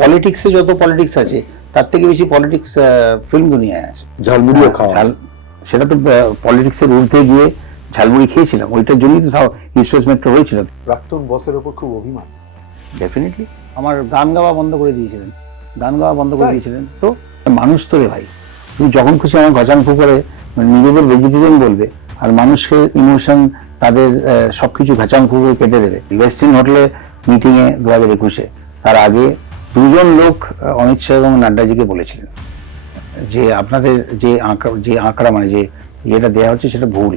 পলিটিক্সে যত পলিটিক্স আছে তার থেকে বেশি পলিটিক্স ফিল্ম দুনিয়ায় আছে। ঝালমুড়িও খাওয়া, সেটা তো পলিটিক্সের ঊর্ধ্বে গিয়ে ঝালমুড়ি খেয়েছিলাম, ওইটার জন্যই তো ইস্ট মেট্রো হয়েছিল। প্রাক্তন বসের ওপর খুব অভিমান। ডেফিনেটলি আমার গান গাওয়া বন্ধ করে দিয়েছিলেন, তো মানুষ তো রে ভাই, তুমি যখন খুশি আমার গজানফু করে নিজেদের ভেজিটেরিয়ান বলবে আর মানুষকে ইমোশন তাদের সবকিছু ঘাচাংফু করে কেটে দেবে। ওয়েস্টিন হোটেলে মিটিংয়ে 2021-এ তার আগে দুজন লোক অমিত শাহ এবং নাড্ডাজিকে বলেছিলেন যে আপনাদের যে আঁকড়া মানে যে ইয়েটা দেওয়া হচ্ছে সেটা ভুল,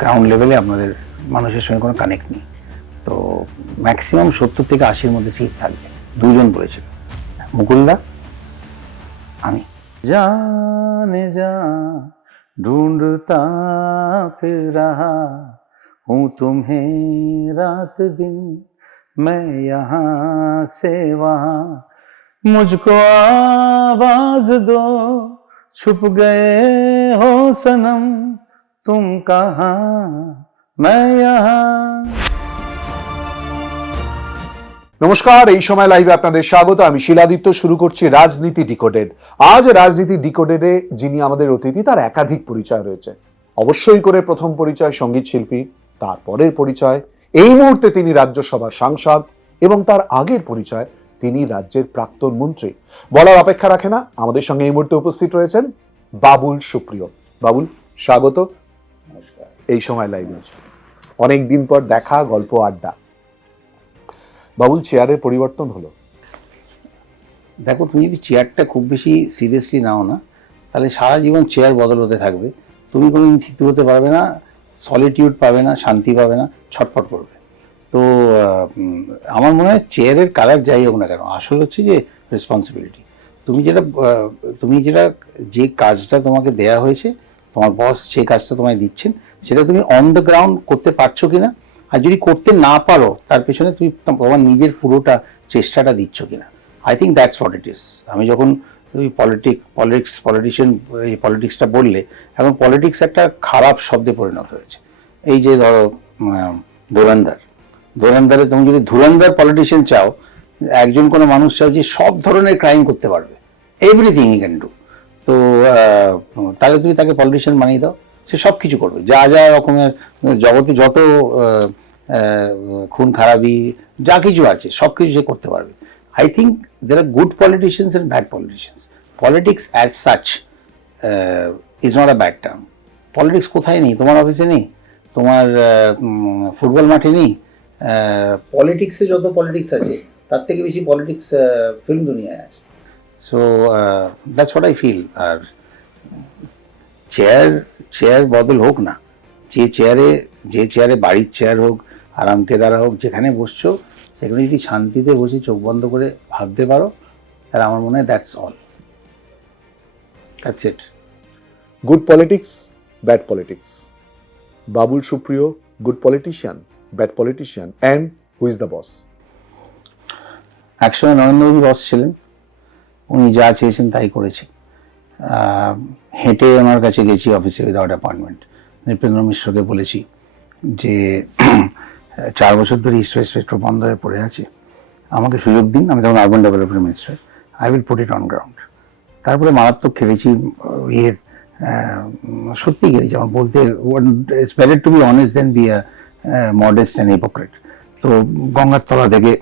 গ্রাউন্ড লেভেলে আপনাদের মানুষের সঙ্গে কোনো কানেক্ট নেই। তো ম্যাক্সিমাম 70 থেকে 80-র মধ্যে সিট থাকবে, দুজন বলেছিল, মুকুলদা, আমি। জানে যা ढूंढता फिर रहा हूँ तुम्हें रात दिन, मैं यहाँ से वहाँ, मुझको आवाज दो, छुप गए हो सनम, तुम कहाँ मैं यहाँ। নমস্কার, এই সময় লাইভে আপনাদের স্বাগত। আমি শিলাদিত্য। শুরু করছি রাজনীতি ডিকোডেড। আজ রাজনীতি ডিকোডেডে যিনি আমাদের অতিথি তার একাধিক পরিচয় রয়েছে। অবশ্যই করে প্রথম পরিচয় সঙ্গীত শিল্পী, তারপরের পরিচয় এই মুহূর্তে তিনি রাজ্যসভার সাংসদ এবং তার আগের পরিচয় তিনি রাজ্যের প্রাক্তন মন্ত্রী। বলার অপেক্ষা রাখে না, আমাদের সঙ্গে এই মুহূর্তে উপস্থিত রয়েছেন বাবুল সুপ্রিয়। বাবুল, স্বাগত এই সময় লাইভে। অনেকদিন পর দেখা, গল্প, আড্ডা। বাবুল, চেয়ারের পরিবর্তন হলো। দেখো, তুমি যদি চেয়ারটা খুব বেশি সিরিয়াসলি নাও না, তাহলে সারা জীবন চেয়ার বদল হতে থাকবে, তুমি কোনোদিন ঠিক হতে পারবে না, সলিটিউড পাবে না, শান্তি পাবে না, ছটফট করবে। তো আমার মনে হয় চেয়ারের কালার যাই হোক না কেন, আসল হচ্ছে যে রেসপন্সিবিলিটি। তুমি যেটা যে কাজটা তোমাকে দেয়া হয়েছে, তোমার বস যে কাজটা তোমায় দিচ্ছেন, সেটা তুমি অন দ্য গ্রাউন্ড করতে পারছো কিনা, আর যদি করতে না পারো তার পেছনে তুমি তোমার নিজের পুরোটা চেষ্টাটা দিচ্ছ কিনা। I think that's what it is. আমি যখন তুমি পলিটিক্সটা বললে, এখন পলিটিক্স একটা খারাপ শব্দে পরিণত হয়েছে। এই যে ধরো ধুরন্ধরে তুমি যদি ধুরন্ধর পলিটিশিয়ান চাও, একজন কোনো মানুষ চাও যে সব ধরনের ক্রাইম করতে পারবে, এভরিথিং ই ক্যান ডু, তো তাহলে তুমি তাকে পলিটিশিয়ান বানিয়ে দাও, সে সব কিছু করবে, যা যা রকমের জগতে যত খুন খারাপি যা কিছু আছে সব কিছু সে করতে পারবে। I think there are good politicians and bad politicians. Politics as such is not a bad term. Politics কোথায় নেই? তোমার অফিসে নেই, তোমার ফুটবল মাঠে নেই। পলিটিক্সে যত পলিটিক্স আছে তার থেকে বেশি পলিটিক্স ফিল্ম দুনিয়ায় আছে। So that's what I feel. আর চেয়ার বদল হোক না, যে চেয়ারে বাড়ির চেয়ার হোক, আরাম কেদারা হোক, যেখানে বসছো সেখানে যদি শান্তিতে বসে চোখ বন্ধ করে ভাবতে পারো, তাহলে আমার মনে হয় that's all, that's it. Good politics, bad politics. Babul Supriyo, good politician, bad politician, and who is the boss? একসময় নরেন্দ্র মোদী বস ছিলেন, উনি যা চেয়েছেন তাই করেছেন। হেঁটে ওনার কাছে গেছি অফিসে উইদাউট অ্যাপয়েন্টমেন্ট। নৃপেন্দ্র মিশ্রকে বলেছি যে 4 বছর ধরে ইস্ট ওয়েস্ট মেট্রো বন্ধ হয়ে পড়ে আছে, আমাকে সুযোগ দিন, আমি তখন urban development minister, I will put it on ground. তারপরে মারাত্মক খেলেছি, সত্যি খেলেছি। আমার বলতে, it's better to be honest then be modest and hypocrite. তো গঙ্গার তলা থেকে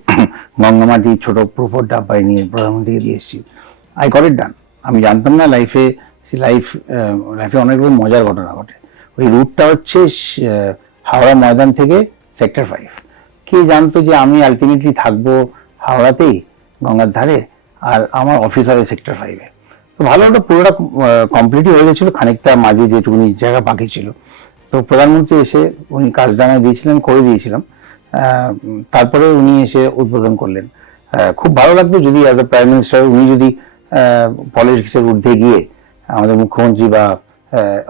গঙ্গামাটি ছোট প্রুফর ডাব্বায় নিয়ে প্রধানমন্ত্রীকে দিয়ে এসেছি। আই গট ইট ডান। আমি জানতাম না লাইফে অনেক রকম মজার ঘটনা ঘটে। ওই রুটটা হচ্ছে হাওড়া ময়দান থেকে সেক্টর 5। কে জানতো যে আমি আলটিমেটলি থাকবো হাওড়াতেই, গঙ্গার ধারে, আর আমার অফিস হবে সেক্টর 5-এ। তো ভালো একটা পুরোটা কমপ্লিটই হয়ে গেছিলো, খানিকটা মাঝে যেটুকুনি জায়গা বাকি ছিল। তো প্রধানমন্ত্রী এসে উনি কাজটা আমায় দিয়েছিলেন, করে দিয়েছিলাম। তারপরে উনি এসে উদ্বোধন করলেন। খুব ভালো লাগতো যদি অ্যাজ এ প্রাইম মিনিস্টার উনি যদি পলিটিক্সের ঊর্ধ্বে গিয়ে আমাদের মুখ্যমন্ত্রী বা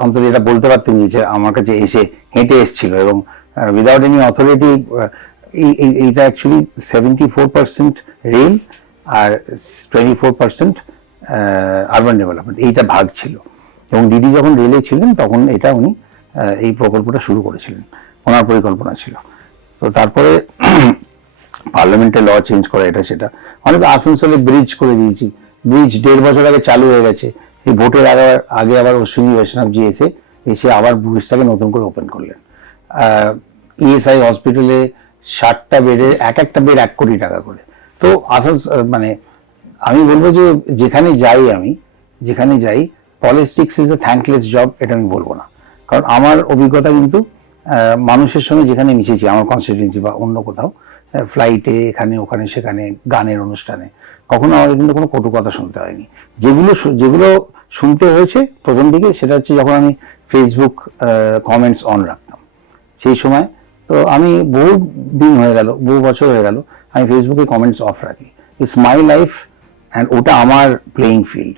অন্তত এটা বলতে পারতেন যে আমার কাছে এসে হেঁটে এসেছিল এবং উইদাউট এনি অথরিটি। এইটা অ্যাকচুয়ালি 74% রেল আর 24% আরবান ডেভেলপমেন্ট, এইটা ভাগ ছিল। এবং দিদি যখন রেলে ছিলেন তখন এটা উনি এই প্রকল্পটা শুরু করেছিলেন, ওনার পরিকল্পনা ছিল। তো তারপরে পার্লামেন্টে ল চেঞ্জ করা, এটা সেটা। অনেক আসানসোলে ব্রিজ করে দিয়েছি, ব্রিজ 1.5 বছর আগে চালু হয়ে গেছে, এই ভোটের আগে আবার অশ্বিনী বৈষ্ণবজি এসে আবার ব্রিজটাকে নতুন করে ওপেন করলেন। ইএসআই হসপিটালে 60টা বেডের একটা বেড 1 কোটি টাকা করে। তো মানে আমি বলবো যে যেখানে যাই politics is a thankless job, এটা আমি বলবো না। কারণ আমার অভিজ্ঞতা কিন্তু মানুষের সঙ্গে যেখানে মিশেছি, আমার কনস্টিটিউয়েন্সি বা অন্য কোথাও, ফ্লাইটে, এখানে ওখানে সেখানে, গানের অনুষ্ঠানে, কখনো আমাকে কিন্তু কোনো কটু কথা শুনতে হয়নি। যেগুলো শুনতে হয়েছে প্রথম দিকে, সেটা হচ্ছে যখন আমি ফেসবুক কমেন্টস অন রাখতাম সেই সময়। তো আমি বহু বছর হয়ে গেল আমি ফেসবুকে কমেন্টস অফ রাখি। ইটস মাই লাইফ অ্যান্ড ওটা আমার প্লেইং ফিল্ড।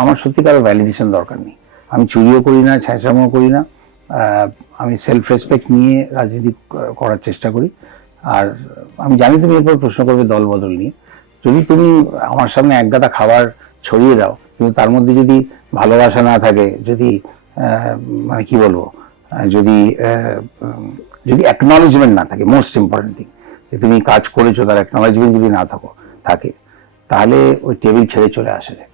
আমার সত্যিকার ভ্যালিডেশন দরকার নেই। আমি চুরিও করি না, ছ্যাঁচড়ামো করি না। আমি সেলফ রেসপেক্ট নিয়ে রাজনীতি করার চেষ্টা করি। আর আমি জানি তুমি এরপর প্রশ্ন করবে দল বদল নিয়ে। যদি তুমি আমার সামনে এক গাদা খাবার ছড়িয়ে দাও, কিন্তু তার মধ্যে যদি ভালোবাসা না থাকে, যদি মানে কি বলবো, যদি অ্যাকনলেজমেন্ট না থাকে, মোস্ট ইম্পর্টেন্ট থিং, যে তুমি কাজ করেছো তার অ্যাকনলেজমেন্ট যদি না থাকে, তাহলে ওই টেবিল ছেড়ে চলে আসে যায়।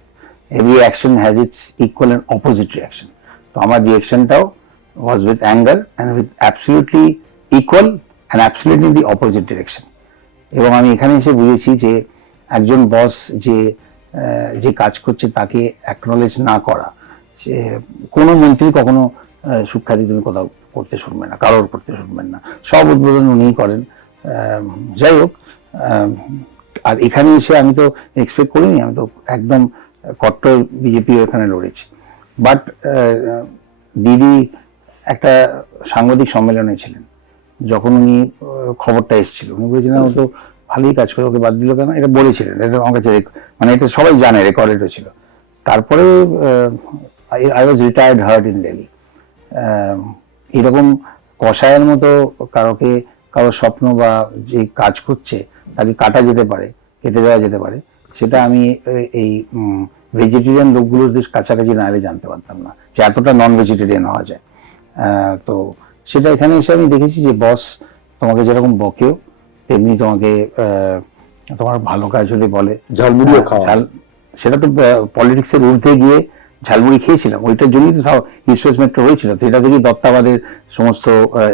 Every action has its equal and opposite reaction. তো আমার রিয়াকশনটাও was with anger and with absolutely equal and absolutely in the opposite direction. এবং আমি এখানে এসে বুঝেছি যে একজন বস যে কাজ করছে তাকে অ্যাকনলেজ না করা, সে কোনো মন্ত্রী কখনো সুখ্যাতি তুমি কোথাও করতে শুনবে না, কারোর করতে শুনবেন না, সব উদ্বোধন উনিই করেন। যাই হোক, আর এখানে এসে আমি তো এক্সপেক্ট করিনি, আমি তো একদম কট্টর বিজেপি এখানে লড়েছি। বাট দিদি একটা সাংবাদিক সম্মেলনে ছিলেন, যখন উনি খবরটা এসেছিল, উনি বলেছিলেন ও তো ভালোই কাজ করে, ওকে বাদ দিল কেন, এটা বলেছিলেন। এটা আমার কাছে মানে এটা সবাই জানে, রেকর্ডেড হয়েছিল। তারপরে I was retired heart in Delhi. এরকম কষায়ের মতো কারো স্বপ্ন বা যে কাজ করছে তাকে কেটে দেওয়া যেতে পারে, সেটা আমি এই ভেজিটেরিয়ান লোকগুলোর কাছাকাছি না এলে জানতে পারতাম না যে এতটা নন ভেজিটেরিয়ান হওয়া যায়। তো সেটা এখানে এসে আমি দেখেছি যে বস তোমাকে যেরকম বকেও, তেমনি তোমাকে তোমার ভালো কাজ হলে বলে ঝালমুড়িও খাওয়া। সেটা তো পলিটিক্সের ঊর্ধ্বে গিয়ে ঝালমুড়ি খেয়েছিলাম, ওইটার জন্যই তো ইস্ট মেট্রো হয়েছিল। তো এটা থেকেই দত্তাবাদের সমস্ত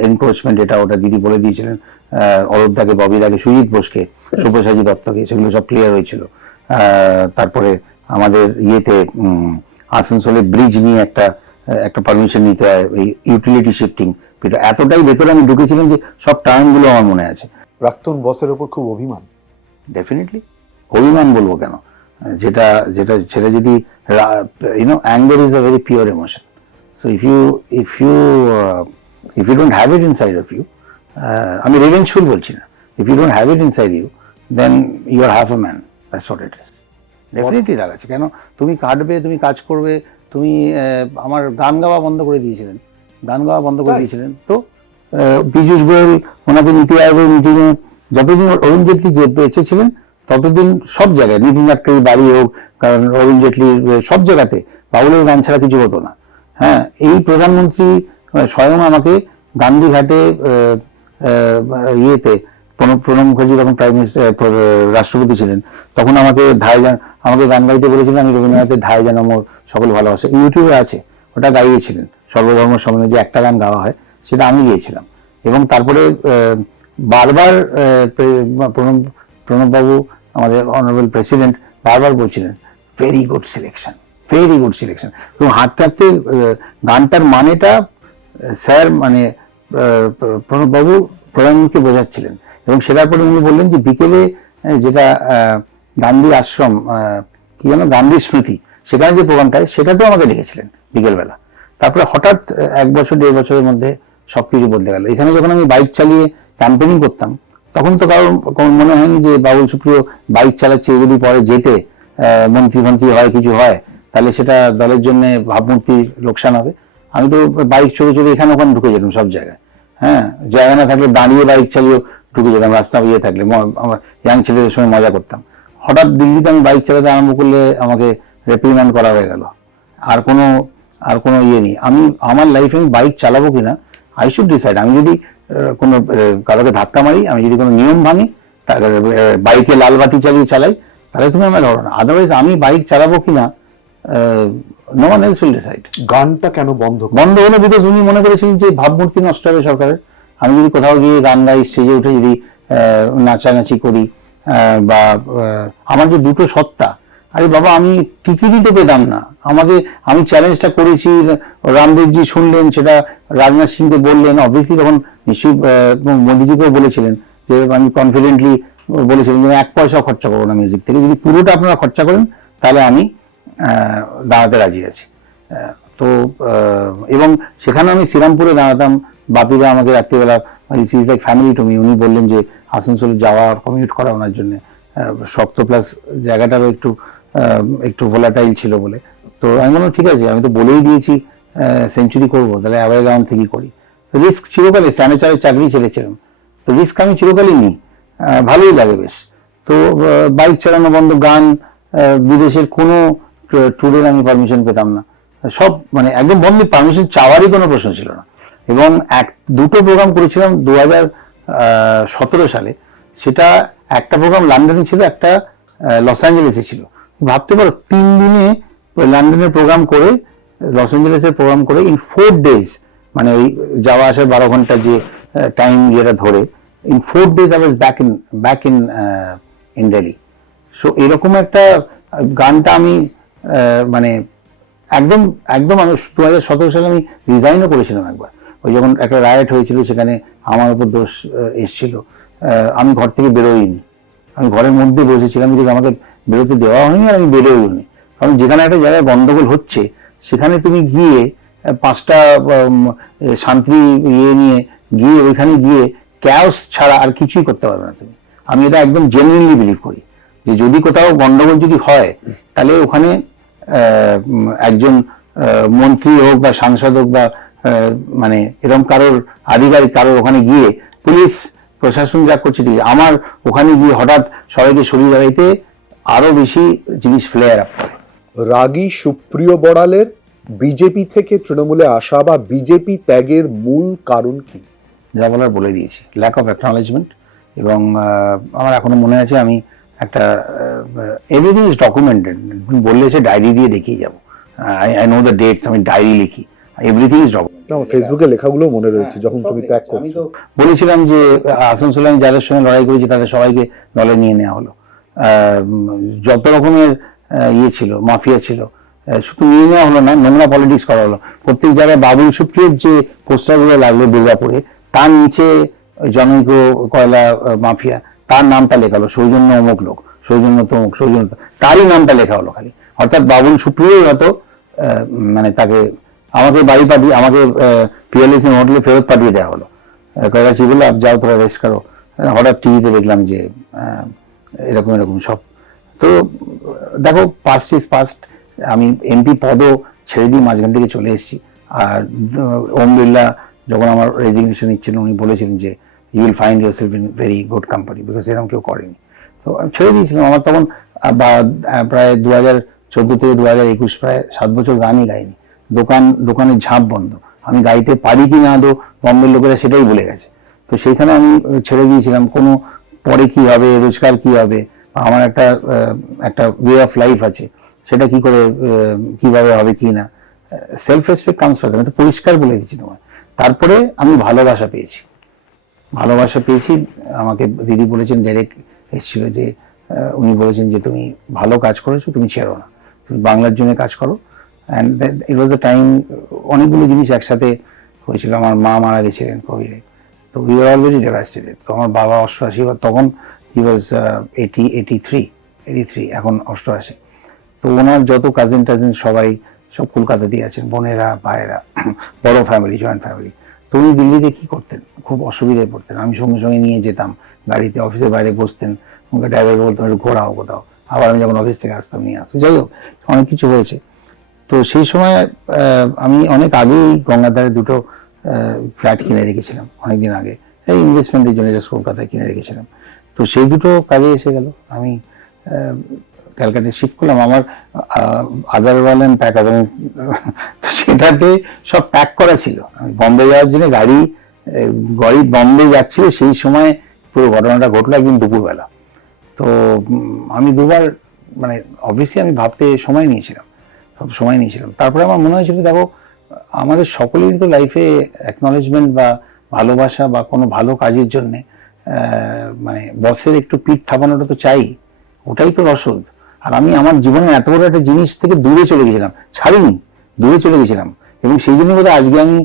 এনক্রোচমেন্ট, এটা ওটা দিদি বলে দিয়েছিলেন, অরূপদাকে, ববিদাকে, সুজিত বোসকে, সব্যসাচী দত্তকে, সেগুলো সব ক্লিয়ার হয়েছিল। তারপরে আমাদের আসানসোলে ব্রিজ নিয়ে একটা পারমিশন নিতে হয়, এই ইউটিলিটি শিফটিং, এতটাই ভেতরে আমি ঢুকেছিলাম যে সব টার্মগুলো আমার মনে আছে। প্রাক্তন বসের ওপর খুব অভিমান? ডেফিনেটলি অভিমান বলবো কেন, সেটা যদি anger is a very pure emotion. So if you don't have it inside of you, আমি revengeful বলছি না, if you don't have it inside you, then you are half a man. That's what it is. Definitely রাগ আছে। কেন তুমি কাটবে, তুমি কাজ করবে, তুমি আমার গান গাওয়া বন্ধ করে দিয়েছিলেন, তো পীযূষ গোয়েল ওনাকে নীতি আয়োগের মিটিংয়ে, যতদিন অরুণ জেটলি বেঁচে ছিলেন ততদিন সব জায়গায়, নীতিন গাডকারির বাড়ি হোক, কারণ অরুণ জেটলির সব জায়গাতে বাউলের গান ছাড়া কিছু হতো না। হ্যাঁ, এই প্রধানমন্ত্রী স্বয়ং আমাকে গান্ধীঘাটে প্রণব মুখার্জি যখন প্রাইম মিনিস্টার, রাষ্ট্রপতি ছিলেন, তখন আমাকে গান গাইতে বলেছিলেন। আমি রবীন্দ্রনাথের ধায় যেন মোর সকল ভালোবাসে, ইউটিউবে আছে, ওটা গাইয়েছিলেন। সর্বধর্ম সম্মেলনে যে একটা গান গাওয়া হয় সেটা আমি গিয়েছিলাম। এবং তারপরে বারবার প্রণববাবু, আমাদের অনারেবল প্রেসিডেন্ট, বারবার বলছিলেন ভেরি গুড সিলেকশন। এবং হাঁটতে হাঁটতে গানটার মানেটা স্যার, মানে প্রণববাবু প্রধানমন্ত্রীকে বোঝাচ্ছিলেন। এবং সেটার পরে উনি বললেন যে বিকেলে যেটা গান্ধী আশ্রম, কি যেন, গান্ধী স্মৃতি, সেখানে যে প্রোগ্রামটা, সেটাতেও আমাকে ডেকেছিলেন বিকেলবেলা। তারপরে হঠাৎ 1 বছর 1.5 বছরের মধ্যে সবকিছু বদলে গেল। এখানে যখন আমি বাইক চালিয়ে ক্যাম্পেনিং করতাম, তখন তো কারণ মনে হয়নি যে বাবুল সুপ্রিয় বাইক চালাচ্ছে, যদি পরে যেতে মন্ত্রী হয়, কিছু হয়, তাহলে সেটা দলের জন্য ভাবমূর্তি লোকসান হবে। আমি তো বাইক চড়ে এখানে ওখানে ঢুকে যেতাম সব জায়গায়। হ্যাঁ, জায়গা না থাকলে দাঁড়িয়ে বাইক চালিয়েও ঢুকে যেতাম, রাস্তা ইয়ে থাকলে। আমার ইয়াং ছেলেদের সঙ্গে মজা করতাম। হঠাৎ দিল্লিতে আমি বাইক চালাতে আরম্ভ করলে আমাকে রেপ্রিম্যান্ড করা হয়ে গেল। আর কোনো ইয়ে নেই। আমার লাইফে আমি বাইক চালাবো কিনা, আই শুড ডিসাইড। আমি যদি কোনো কারোকে ধাক্কা মারি, আমি যদি কোনো নিয়ম ভাঙি, বাইকে লাল বাতি চালিয়ে চালাই, তাহলে তুমি আমার ধরো না। আদারওয়াইজ আমি বাইক চালাবো কিনা no one else will decide. গানটা কেন বন্ধ বন্ধ হলো বিকজ উনি মনে করেছিলেন যে ভাবমূর্তি নষ্ট হবে সরকারের। আমি যদি কোথাও গিয়ে গান গাই, স্টেজে উঠে যদি নাচানাচি করি, বা আমার যে দুটো সত্তা, আরে বাবা আমি টিকিটই তো পেতাম না। আমি চ্যালেঞ্জটা করেছি, রামদেবজি শুনলেন, সেটা রাজনাথ সিংকে বললেন, অবভিয়াসলি তখন নিশ্চয়ই মোদিজিকেও বলেছিলেন, যে আমি কনফিডেন্টলি বলেছিলেন যে 1 পয়সাও খরচা করবো না মিউজিক থেকে, যদি পুরোটা আপনারা খরচা করেন তাহলে আমি দাঁড়াতে রাজি আছি। তো এবং সেখানে আমি শ্রীরামপুরে দাঁড়াতাম, বাপিরা আমাকে রাত্রিবেলা, is like family to me, উনি বললেন যে আসানসোলে যাওয়া কমিউট করা ওনার জন্য শক্ত, প্লাস জায়গাটারও একটু ভোলাটাইল ছিল বলে। তো আমি বললাম ঠিক আছে, আমি তো বলেই দিয়েছি সেঞ্চুরি করবো, তাহলে অ্যাওয়ে গ্রাউন্ড থেকেই করি। রিস্ক চিরকালই, স্ট্যান্ডার্ড চাকরি ছেড়েছিলাম, তো রিস্ক আমি চিরকালই নিই, ভালোই লাগে বেশ। তো বাইক চালানো বন্ধ, গান, বিদেশের কোনো ট্যুরের আমি পারমিশন পেতাম না, সব মানে একদম বন্ধ, পারমিশন চাওয়ারই কোনো প্রশ্ন ছিল না। এবং দুটো প্রোগ্রাম করেছিলাম 2017 সালে, সেটা একটা প্রোগ্রাম লন্ডনে ছিল, একটা লস অ্যাঞ্জেলেসে ছিল। ভাবতে পারো 3 দিনে লন্ডনের প্রোগ্রাম করে, লস অ্যাঞ্জেলেসের প্রোগ্রাম করে, ইন 4 days, মানে ওই যাওয়া আসার 12 ঘন্টা যে টাইম যেটা ধরে, in 4 days I was back in Delhi. So এরকম একটা গানটা আমি মানে একদম একদম আমি 2017 সালে আমি রিজাইনও করেছিলাম একবার, ওই যখন একটা রায়ট হয়েছিল, সেখানে আমার উপর দোষ এসেছিল, আমি ঘর থেকে বেরোইনি, আমি ঘরের মধ্যে বসেছিলাম, কিন্তু আমাকে বেরোতে দেওয়া হয়নি, আর আমি বেরোইনি। কারণ যেখানে একটা জায়গায় গন্ডগোল হচ্ছে, সেখানে তুমি গিয়ে 5টা শান্তি নিয়ে গিয়ে ওইখানে গিয়ে ক্যাওস ছাড়া আর কিছুই করতে পারবে না তুমি। আমি এটা একদম জেনুইনলি বিলিভ করি, যে যদি কোথাও গন্ডগোল যদি হয়, তাহলে ওখানে একজন মন্ত্রী হোক বা সাংসদ হোক বা মানে এরকম কারোর আধিকারিক কারোর ওখানে গিয়ে, পুলিশ প্রশাসন যা করছে ঠিক, আমার ওখানে গিয়ে হঠাৎ সবাইকে সরিয়ে দাঁড়াইতে আরো বেশি জিনিস ফ্লেয়ার আপ করে। রাগী সুপ্রিয় বড়ালের বিজেপি থেকে তৃণমূলে আসা বা বিজেপি ত্যাগের মূল কারণ কি? যা বলার বলে দিয়েছি, ল্যাক অফ অ্যাকনলেজমেন্ট। এবং আমার এখনো মনে আছে, আমি একটা এভরিথিং ইজ ডকুমেন্টেড, বললে সে ডায়েরি দিয়ে দেখিয়ে যাবো, আই নো দ্য ডেটস, আমি ডায়েরি লিখি, এভরিথিং ইজ ডকুমেন্টেড। ফেসবুকে লেখাগুলো মনে রয়েছে যখন তুমি ত্যাগ করছো। বলেছিলাম যে আসানসোলে আমি যাদের সঙ্গে লড়াই করেছি তাদের সবাইকে দলে নিয়ে নেওয়া হলো, যত রকমের ইয়ে ছিল, মাফিয়া ছিল, শুধু নিয়ে নেওয়া হলো না, নোংরা পলিটিক্স করা হলো। প্রত্যেক জায়গায় বাবুল সুপ্রিয়র যে পোস্টারগুলো লাগলো দুর্গাপুরে, তার নিচে জনৈক কয়লা মাফিয়া, তার নামটা লেখা হলো, সৌজন্য অমুক লোক, সৌজন্য তমুক, সৌজন্য, তারই নামটা লেখা হলো খালি। অর্থাৎ বাবুল সুপ্রিয়ই হয়তো মানে তাকে, আমাকে বাড়ি পাঠিয়ে, আমাকে পিএলএসি হোটেলে ফেরত পাঠিয়ে দেওয়া হলো, কয়েকটা বললো আপ যাও তোরা রেস্ট করো। হঠাৎ টিভিতে দেখলাম যে এরকম এরকম সব। তো দেখো, পাস্ট ইজ পাস্ট। আমি এমপি পদও ছেড়ে দিয়ে মাঝখান থেকে চলে এসেছি। আর ওম বিড়লা যখন আমার রেজিগনেশন নিচ্ছিলেন, উনি বলেছিলেন যে you will find yourself in very good company, because এরকম কেউ করেনি। তো আমি ছেড়ে দিয়েছিলাম। আমার তখন প্রায় 2014 থেকে 2021, প্রায় 7 বছর গানই গাইনি। দোকানের ঝাঁপ বন্ধ। আমি গাইতে পারি কি না আদৌ বম্বের লোকেরা সেটাই ভুলে গেছে। তো সেইখানে আমি ছেড়ে দিয়েছিলাম। কোনো পরে কি হবে, রোজগার কি হবে, আমার একটা ওয়ে অফ লাইফ আছে, সেটা কি করে কিভাবে হবে কি না, সেলফ রেসপেক্ট কামস ফার্স্ট। আমি তো পরিষ্কার বলে দিচ্ছি তোমায়। তারপরে আমি ভালোবাসা পেয়েছি। আমাকে দিদি বলেছেন, ডাইরেক্ট এসেছিল যে উনি বলেছেন যে তুমি ভালো কাজ করেছো, তুমি ছেড়ো না, তুমি বাংলার জন্য কাজ করো। And it was the time, অনেকগুলো জিনিস একসাথে হয়েছিল। আমার মা মারা গেছিলেন কোভিডে, তো উই আর অলরেডি ডেভাস্টেটেড। তো আমার বাবা 88, তখন হি ওয়াজ 83, এখন 88। তো ওনার যত কাজিন টাজিন সব কলকাতা দিয়ে আছেন, বোনেরা ভাইয়েরা, বড় ফ্যামিলি, জয়েন্ট ফ্যামিলি। তো উনি দিল্লিতে কি করতেন, খুব অসুবিধায় পড়তেন। আমি সঙ্গে সঙ্গে নিয়ে যেতাম গাড়িতে, অফিসের বাইরে বসতেন, আমাকে ড্রাইভারকে বলতাম একটু ঘোরাও কোথাও, আবার আমি যখন অফিস থেকে আসতাম নিয়ে আসতাম। যাই হোক, অনেক কিছু হয়েছে। তো সেই সময় আমি অনেক আগেই গঙ্গাধারে 2টো ফ্ল্যাট কিনে রেখেছিলাম, অনেকদিন আগে, এই ইনভেস্টমেন্টের জন্য জাস্ট কলকাতায় কিনে রেখেছিলাম। তো সেই 2টো কাজে এসে গেল। আমি ক্যালকাটায় শিফট করলাম। আমার আদারওয়াল অ্যান্ড প্যাক, তো সেটাতে সব প্যাক করা ছিল। আমি বম্বে যাওয়ার জন্য গাড়ি গাড়ি বম্বে যাচ্ছিল সেই সময় পুরো ঘটনাটা ঘটলো একদিন দুপুরবেলা। তো আমি দুবার মানে অবভিয়াসলি আমি ভাবতে সময় নিয়েছিলাম, সব সময় নিয়েছিলাম। তারপরে আমার মনে হয়েছিল দেখো আমাদের সকলেরই তো লাইফে অ্যাকনলেজমেন্ট বা ভালোবাসা বা কোনো ভালো কাজের জন্যে মানে বসের একটু পিঠ থাপানোটা তো চাই, ওটাই তো রসদ। আর আমি আমার জীবনের এত বড় একটা জিনিস থেকে দূরে চলে গেছিলাম, ছাড়িনি, দূরে চলে গেছিলাম, এবং সেই জন্য বোধহয় আজকে আমি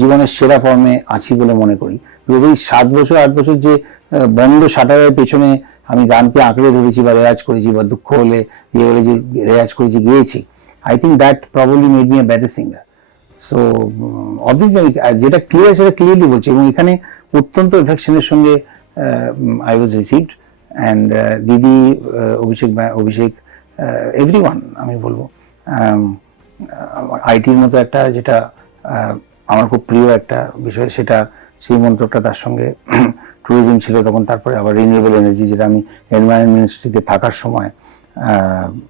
জীবনের সেরা ফর্মে আছি বলে মনে করি। ওই 7 বছর 8 বছর যে বন্ধ শাটারের পেছনে আমি গানকে আঁকড়ে ধরেছি বা রেয়াজ করেছি, বা দুঃখ হলে ইয়ে হলে যে রেয়াজ করেছি, গিয়েছি, I think that probably made me a better singer. So obviously আমি যেটা ক্লিয়ার সেটা ক্লিয়ারলি বলছি, এবং এখানে অত্যন্ত এফেকশনের সঙ্গে আই ওয়াজ রিসিভড, অ্যান্ড দিদি, অভিষেক এভরিওয়ান আমি বলবো। আইটির মতো একটা যেটা আমার খুব প্রিয় একটা বিষয়, সেটা সেই মন্ত্রকটা তার সঙ্গে ট্যুরিজম ছিল তখন, তারপরে আবার রিনিউয়েবল এনার্জি, যেটা আমি এনভায়রনমেন্ট মিনিস্ট্রিতে থাকার সময়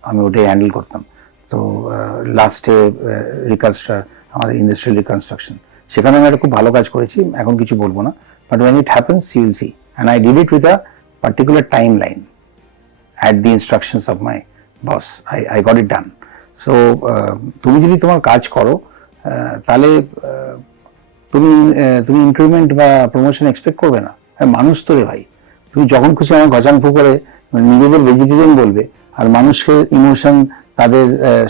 আমি ওটাই হ্যান্ডেল করতাম। তো লাস্টে আমাদের ইন্ডাস্ট্রিয়াল রিকনস্ট্রাকশন, সেখানে আমি একটা খুব ভালো কাজ করেছি, এখন কিছু বলবো না, but when it happens you will see, and I did it with a particular timeline at the instructions of my boss. I got it done. So তুমি যদি তোমার কাজ করো তাহলে তুমি ইনক্রিমেন্ট বা প্রমোশন এক্সপেক্ট করবে না। মানুষ তো রে ভাই, তুমি যখন খুশি আমার গজাংফু করে নিজেদের ভেজিটেরিয়ান বলবে, আর মানুষকে ইমোশন তাদের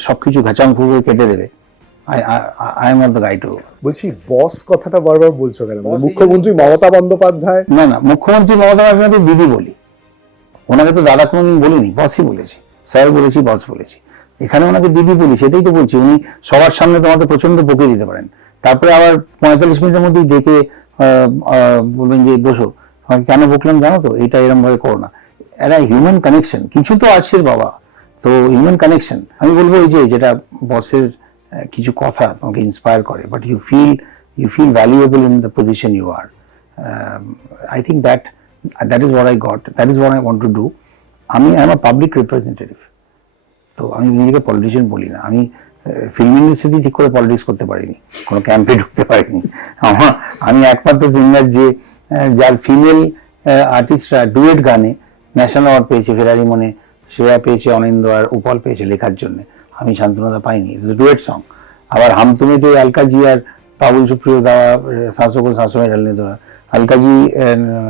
সবকিছু ঘাচাংফু করে কেটে দেবে। I am not the guy to. বলছি বস কথাটা বারবার বলছো কেন? মুখ্যমন্ত্রী মমতা বন্দ্যোপাধ্যায়। না, মুখ্যমন্ত্রী মমতা বন্দ্যোপাধ্যায় দিদি বলি, ওনাকে তো দাদা কোনোদিন বলিনি, বসই বলেছি, স্যার বলেছি, বস বলেছি। এখানে ওনাকে দিদি বলি, সেটাই তো বলছি। উনি সবার সামনে তোমাকে প্রচন্ড বকে দিতে পারেন, তারপরে আবার 45 মিনিটের মধ্যেই ডেকে বলবেন যে বসো, কেন বকলাম জানো তো, এটা এরকম ভাবে করো না। একটা হিউম্যান কানেকশন কিছু তো আছে বাবা, তো হিউম্যান কানেকশন আমি বলবো এই যে যেটা বসের কিছু কথা তোমাকে ইন্সপায়ার করে, but you feel valuable in the position you are. I think that is what I got, that is what I want to do. আমি I am a public representative, তো আমি নিজেকে পলিটিশিয়ান বলি না। আমি ফিল্ম ইন্ডাস্ট্রিতে ঠিক করে পলিটিক্স করতে পারিনি, কোনো ক্যাম্পে ঢুকতে পারিনি। আমি একমাত্র সিঙ্গার যে যার ফিমেল আর্টিস্টরা ডুয়েট গানে ন্যাশনাল অ্যাওয়ার্ড পেয়েছে, ফেরারি মনে শ্রেয়া পেয়েছে, অনিন্দ আর উপাল পেয়েছে লেখার জন্য, আমি শান্তনুদা পাইনি, ডুয়েট সং। আবার হাম তুমিতে আলকাজি আর বাবুল সুপ্রিয় দেওয়া সাঁসো করে সাঁসো মেয়ে ঢালনে দেওয়া, আলকাজি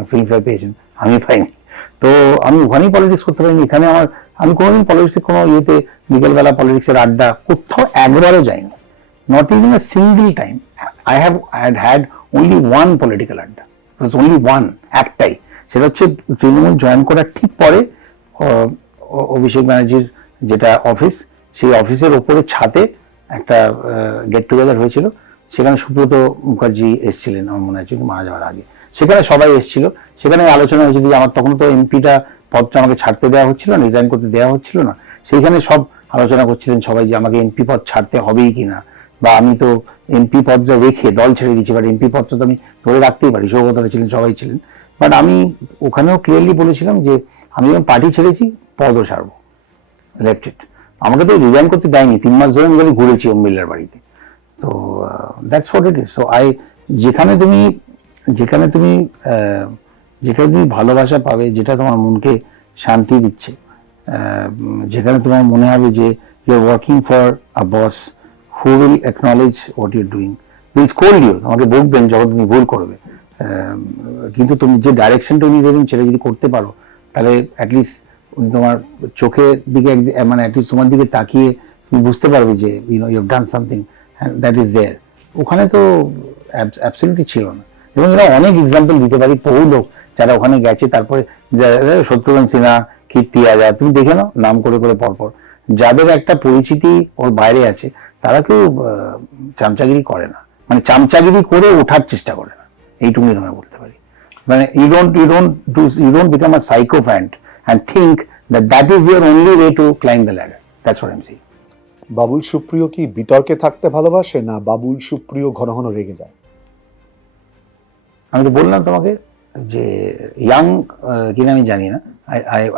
ফিল্মফেয়ার পেয়েছেন, আমি পাইনি। তো আমি ওখানেই পলিটিক্স করতে পারিনি। এখানে আমি কোনোদিন পলিটিক্সের কোনো ইয়েতে বিকেলবেলা পলিটিক্সের আড্ডা কোথাও একবারও যাইনি, not even a single time. I had only one political আড্ডা, only one, একটাই, সেটা হচ্ছে তৃণমূল জয়েন করার ঠিক পরে অভিষেক ব্যানার্জির যেটা অফিস, সেই অফিসের ওপরে ছাদে একটা গেট টুগেদার হয়েছিল, সেখানে সুব্রত মুখার্জি এসেছিলেন আমার মনে আছে মারা যাওয়ার আগে, সেখানে সবাই এসেছিল, সেখানে আলোচনা হয়েছিল যে আমার তখন তো এমপিটা পদটা আমাকে ছাড়তে দেওয়া হচ্ছিল না, রিজাইন করতে দেওয়া হচ্ছিল না, সেইখানে সব আলোচনা করছিলেন সবাই যে আমাকে এমপি পদ ছাড়তে হবেই কিনা, বা আমি তো এমপি পদটা রেখে দল ছেড়ে দিচ্ছি, বাট এমপি পদটা তো আমি ধরে রাখতেই পারি, সৌগতরা ছিলেন, সবাই ছিলেন, বাট আমি ওখানেও ক্লিয়ারলি বলেছিলাম যে আমি যখন পার্টি ছেড়েছি পদও ছাড়বো, লেফট ইট। আমাকে তো রিজাইন করতে দেয়নি, 3 মাস ধরে আমি ঘুরেছি অম্বিল্লার বাড়িতে। তো that's what it is. So যেখানে তুমি ভালোবাসা পাবে, যেটা তোমার মনকে শান্তি দিচ্ছে, যেখানে তোমার মনে হবে যে you are working for a boss who will acknowledge what you are doing, will scold you, তোমাকে বকবেন যখন তুমি ভুল করবে, কিন্তু তুমি যে ডাইরেকশনটা উনি দেবেন সেটা যদি করতে পারো, তাহলে অ্যাটলিস্ট তোমার চোখের দিকে মানে অ্যাটলিস্ট তোমার দিকে তাকিয়ে তুমি বুঝতে পারবে যে you have done something and that is there. ওখানে তো অ্যাবসলিউটলি ছিল না। এবং এরা অনেক এক্সাম্পল দিতে পারি, বহু লোক যারা ওখানে গেছে, তারপরে শত্রুঘ্ন সিনহা, কীর্তি আজাদ, তুমি দেখে নাও নাম করে করে পরপর, যাদের একটা পরিচিতি ওর বাইরে আছে, তারা কেউ চামচাগিরি করে না, মানে চামচাগিরি করে ওঠার চেষ্টা করে না, এইটুকুনি তোমায় বলতে পারি। মানে you don't become a sycophant and think that is your only way to climb the ladder. That's what I'm saying. Babul Supriyo কি বিতর্কে থাকতে ভালোবাসে, না বাবুল সুপ্রিয় ঘন ঘন রেগে যায়? আমি তো বললাম তোমাকে যে ইয়াং কিনা আমি জানি না,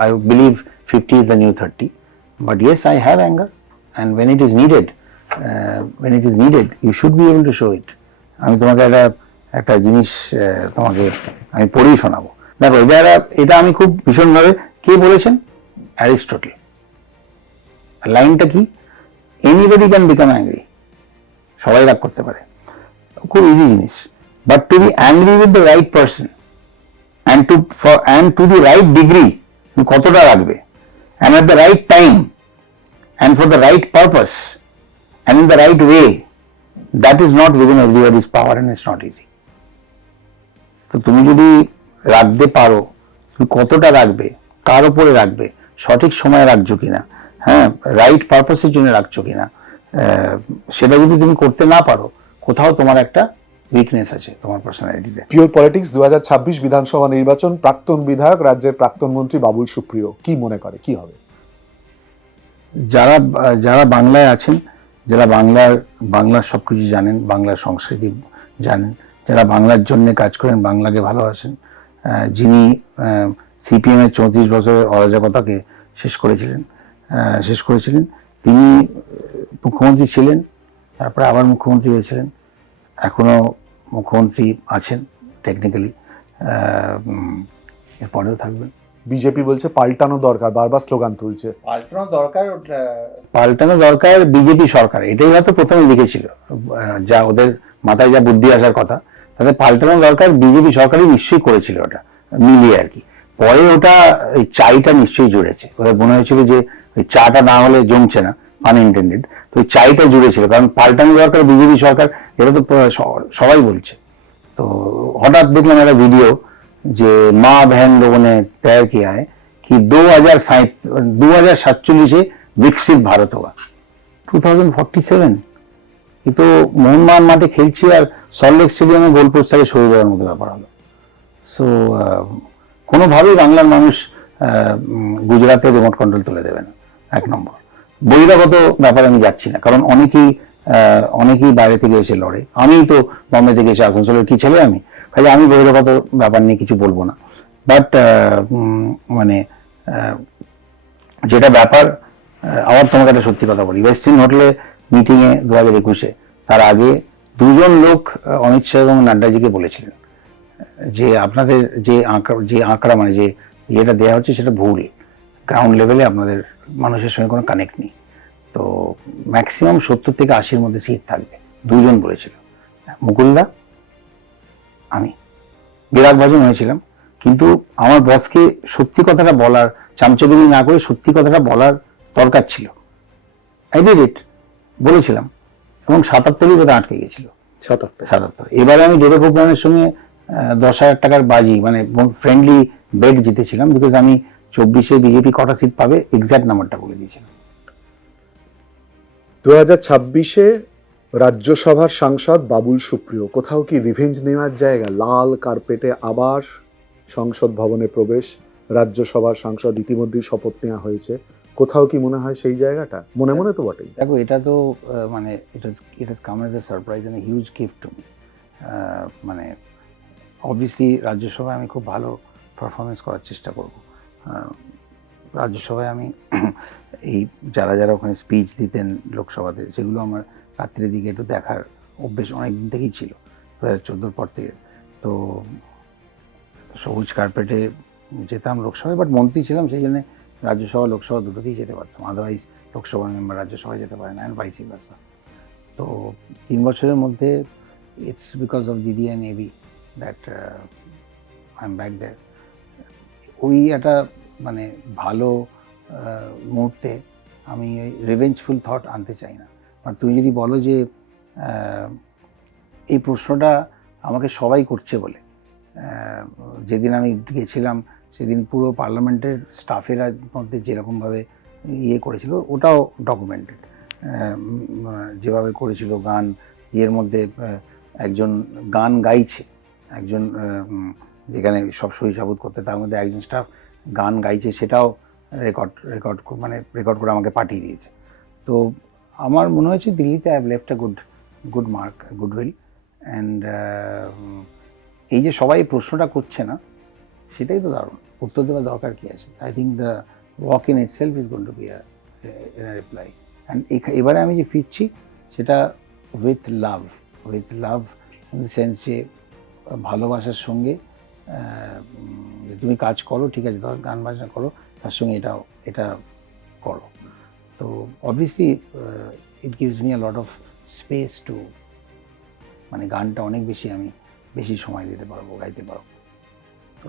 I believe 50 is the new 30, but yes, I have anger, and when it is needed you should be able to show it. আমি তোমাকে একটা একটা জিনিস তোমাকে আমি পড়েই শোনাবো। দেখো এটা আমি খুব ভীষণভাবে, কে বলেছেন? অ্যারিস্টটল। লাইনটা কি? এনিবডি ক্যান বিকাম অ্যাংরি, সবাই রাগ করতে পারে, খুব ইজি জিনিস। But to be angry with the right person and to the right degree, তুমি কতটা রাখবে, and at the right time and for the right purpose and in the right way, that is not within everybody's power and it's not easy. তো তুমি যদি রাখতে পারো, তুমি কতটা রাখবে, কার উপরে রাখবে, সঠিক সময় রাখছো কিনা, হ্যাঁ, রাইট পারপাসের জন্য রাখছো কিনা, সেটা যদি তুমি করতে না পারো, কোথাও তোমার একটা উইকনেস আছে তোমার পার্সোনালিটিতে। পিওর পলিটিক্স, 2026 বিধানসভা নির্বাচন, প্রাক্তন বিধায়ক, রাজ্যের প্রাক্তন মন্ত্রী বাবুল সুপ্রিয় কি মনে করে কি হবে? যারা বাংলায় আছেন, যারা বাংলার সবকিছু জানেন, বাংলার সংস্কৃতি জানেন, যারা বাংলার জন্য কাজ করেন, বাংলাকে ভালোবাসেন, যিনি সিপিএম এর 34 বছরের অরাজকতাকে শেষ করেছিলেন, তিনি মুখ্যমন্ত্রী ছিলেন, তারপরে আবার মুখ্যমন্ত্রী হয়েছিলেন, এখনো মুখ্যমন্ত্রী আছেন টেকনিক্যালি, এরপরেও থাকবেন। বিজেপি বলছে পাল্টানো দরকার, বারবার স্লোগান তুলছে। পাল্টানো দরকার বিজেপি সরকার, এটাই হয়তো প্রথমে লিখেছিল, যা ওদের মাথায় যা বুদ্ধি আসার কথা, তাতে পাল্টানো দরকার বিজেপি সরকারই নিশ্চয়ই করেছিল, ওটা মিলিয়ে আর কি। পরে ওটা ওই চাইটা নিশ্চয়ই জুড়েছে, ওদের মনে হয়েছিল যে ওই চাটা না হলে জমছে না, আনইন্টেন্ডেড, তো ওই চাইটা জুড়েছিল, কারণ পাল্টানো দরকার বিজেপি সরকার, এটা তো সবাই বলছে। তো হঠাৎ দেখলাম একটা ভিডিও যে মা बहन लोगों ने तय किया है कि 2047 विकसित भारत होगा। 2047 ये तो মোহনবাগান মাঠে খেলছি আর সল্টলেক স্টেডিয়ামে গোল পোস্ট থেকে সরে যাওয়ার মতো ব্যাপার হলো। সো কোনোভাবেই বাংলার মানুষ গুজরাটে রিমোট কন্ট্রোল তুলে দেবে না, এক নম্বর। বহিরাগত ব্যাপারে আমি যাচ্ছি না, কারণ অনেকেই বাইরে থেকে এসে লড়ে, আমি তো বম্বে থেকে এসে আসানসোলের কি ছেলে আমি, কাজে আমি বহিরাগত ব্যাপার নিয়ে কিছু বলবো না। বাট মানে যেটা ব্যাপার, আবার তোমাকে একটা সত্যি কথা বলি, ওয়েস্টিন হোটেলে মিটিংয়ে 2021-এ, তার আগে দুজন লোক অমিত শাহ এবং নাড্ডাজিকে বলেছিলেন যে আপনাদের যে আঁকড়া মানে যে যেটা দেওয়া হচ্ছে সেটা ভুল, গ্রাউন্ড লেভেলে আপনাদের মানুষের সঙ্গে কোনো কানেক্ট নেই, তো ম্যাক্সিমাম 70 থেকে 80-র মধ্যে সিট থাকবে, দুজন বলেছিল, মুকুলদা, আমি বিরাট ভাজন হয়েছিলাম, কিন্তু আমার বসকে সত্যি কথাটা বলার, চামচাগিরি না করে সত্যি কথাটা বলার দরকার ছিল, আই ডিড ইট, বলেছিলাম, এবং 77-ই বোধহয় আটকে গেছিল, 77। এবারে আমি ডেরেক ওব্রায়ানের সঙ্গে 10,000 টাকার বাজি, মানে ফ্রেন্ডলি বেড জিতেছিলাম, বিকজ আমি 24-এ বিজেপি কটা সিট পাবে এক্সাক্ট নাম্বারটা বলে দিয়েছিলাম। 2026-এ রাজ্যসভার সাংসদ বাবুল সুপ্রিয়, কোথাও কি রিভেঞ্জ নেওয়ার জায়গা? লাল কার্পেটে আবার সংসদ ভবনে প্রবেশ, রাজ্যসভার সাংসদ, ইতিমধ্যেই শপথ নেওয়া হয়েছে, কোথাও কি মনে হয় সেই জায়গাটা? মনে মনে তো বটেই। দেখো, এটা তো মানে ইট has come as a surprise and a huge gift to me. মানে অবভিয়াসলি রাজ্যসভায় আমি খুব ভালো পারফরমেন্স করার চেষ্টা করব। রাজ্যসভায় আমি এই যারা ওখানে স্পিচ দিতেন লোকসভাতে, সেগুলো আমার রাত্রির দিকে একটু দেখার অভ্যেস অনেক দিন থেকেই ছিল, 2014 পর থেকে। তো সবুজ কার্পেটে যেতাম লোকসভায়, বাট মন্ত্রী ছিলাম, সেই জন্য রাজ্যসভা লোকসভা দুটোতেই যেতে পারতাম, আদারওয়াইজ লোকসভার মেম্বার রাজ্যসভায় যেতে পারে না, অ্যান্ড ভাইসি ভার্সা। তো 3 বছরের মধ্যে it's because of Didi and AB that I am back there. ওই একটা মানে ভালো মুহূর্তে আমি রিভেঞ্জফুল থট আনতে চাই না। আর তুমি যদি বলো যে এই প্রশ্নটা আমাকে সবাই করছে বলে, যেদিন আমি গেছিলাম সেদিন পুরো পার্লামেন্টের স্টাফেরা মধ্যে যেরকমভাবে করেছিল, ওটাও ডকুমেন্টেড, যেভাবে করেছিল গান, মধ্যে একজন গান গাইছে, একজন যেখানে সব সই সাবুত করতে, তার মধ্যে একজন স্টাফ গান গাইছে, সেটাও রেকর্ড করে আমাকে পাঠিয়ে দিয়েছে। তো আমার মনে হয়েছে দিল্লিতে I have left a good mark, goodwill, and এই যে সবাই প্রশ্নটা করছে না, সেটাই তো দারুণ, উত্তর দেওয়ার দরকার কি আছে। I think the walk in itself is going to be a reply. And এবারে আমি যে ফিরছি সেটা with love in the sense যে ভালোবাসার সঙ্গে যে তুমি কাজ করো, ঠিক আছে, ধর গান বাজনা করো, তার সঙ্গে এটা করো। তো obviously it gives me a lot of space to, মানে গানটা অনেক বেশি সময় দিতে পারবো, গাইতে পারবো। তো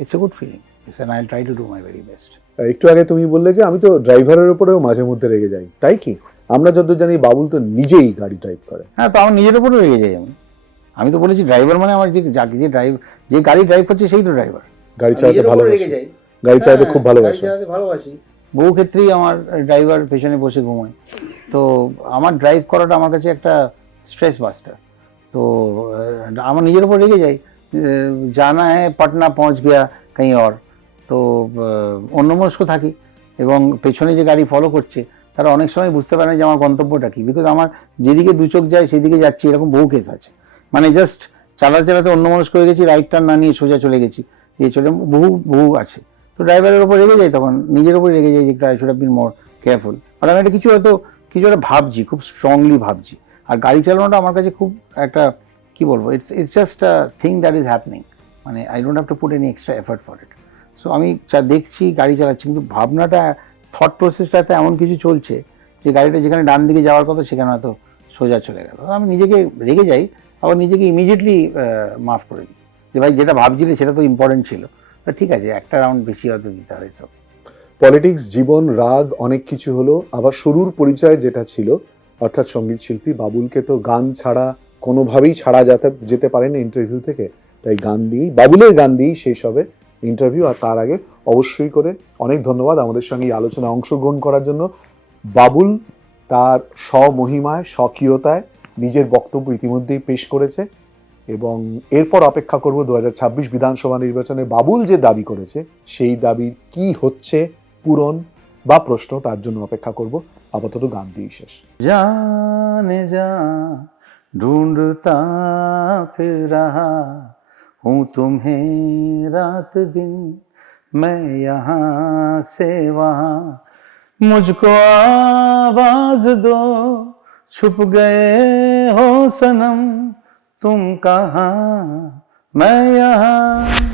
it's a good feeling, and I try to do my very best. একটু আগে তুমি বললে যে আমি তো ড্রাইভারের উপরেও মাঝে মধ্যে রেগে যাই, তাই কি? আমরা যতদূর জানি বাবুল তো নিজেই গাড়ি ড্রাইভ করে। হ্যাঁ, তো আমার নিজের উপরেও রেগে যাই আমি তো বলেছি ড্রাইভার মানে আমার যে গাড়ি ড্রাইভ করছে সেই তো ড্রাইভার। গাড়ি চালাতে ভালোবাসি, গাড়ি চালাতে খুব ভালোবাসি। বহু ক্ষেত্রেই আমার ড্রাইভার পেছনে বসে ঘুমায়। তো আমার ড্রাইভ করাটা আমার কাছে একটা স্ট্রেস বাস্টার। তো আমার নিজের উপর রেগে যাই, জানা হ্যাঁ পাটনা পৌঁছ গিয়া কাहीं और, তো অন্যমনস্ক থাকি এবং পেছনে যে গাড়ি ফলো করছে তারা অনেক সময় বুঝতে পারে না যে আমার গন্তব্যটা কি, বিকজ আমার যেদিকে দু চোখ যায় সেদিকে যাচ্ছি, এরকম বহু কেস আছে। মানে জাস্ট চালাতে অন্যমনস্ক হয়ে গেছি, রাইট টার্ন না নিয়ে সোজা চলে গেছি, বহু আছে। তো ড্রাইভারের ওপর রেগে যাই, তখন নিজের ওপর রেগে যাই যে I should have been more careful. আর আমি একটা কিছু একটা ভাবছি, খুব স্ট্রংলি ভাবছি। আর গাড়ি চালানোটা আমার কাছে খুব একটা কি বলবো, it's just a thing that is happening, মানে I don't have to put any extra effort for it. So আমি দেখছি গাড়ি চালাচ্ছি, কিন্তু ভাবনাটা, থট প্রসেসটাতে এমন কিছু চলছে যে গাড়িটা যেখানে ডান দিকে যাওয়ার কথা সেখানে হয়তো সোজা চলে গেল। আমি নিজেকে রেগে যাই, আবার নিজেকে ইমিডিয়েটলি মাফ করে দিই যে ভাই যেটা ভাবছিলে সেটা তো ইম্পর্টেন্ট ছিল, ঠিক আছে একটা রাউন্ড বেশি হয়তো দিতে হবে। সব পলিটিক্স, জীবন, রাগ, অনেক কিছু হলো। আবার শুরুর পরিচয় যেটা ছিল, অর্থাৎ সঙ্গীত শিল্পী বাবুলকে তো গান ছাড়া কোনোভাবেই ছাড়া যেতে পারে না ইন্টারভিউ থেকে, তাই বাবুলের গান দিয়েই শেষ হবে ইন্টারভিউ। আর তার আগে অবশ্যই করে অনেক ধন্যবাদ আমাদের সঙ্গে এই আলোচনায় অংশগ্রহণ করার জন্য। বাবুল তার স্বমহিমায়, স্বকীয়তায় নিজের বক্তব্য ইতিমধ্যেই পেশ করেছে এবং এরপর অপেক্ষা করব 2026 বিধানসভা নির্বাচনে বাবুল যে দাবি করেছে সেই দাবির কি হচ্ছে পূরণ বা প্রশ্ন, তার জন্য অপেক্ষা করব। আপাতত গান দিয়ে শেষ। जाने जा ढूंढता फिर रहा हूँ तुम्हें रात दिन, मैं यहाँ से वहाँ, मुझको आवाज दो, छुप गए हो सनम तुम कहाँ, मैं यहाँ।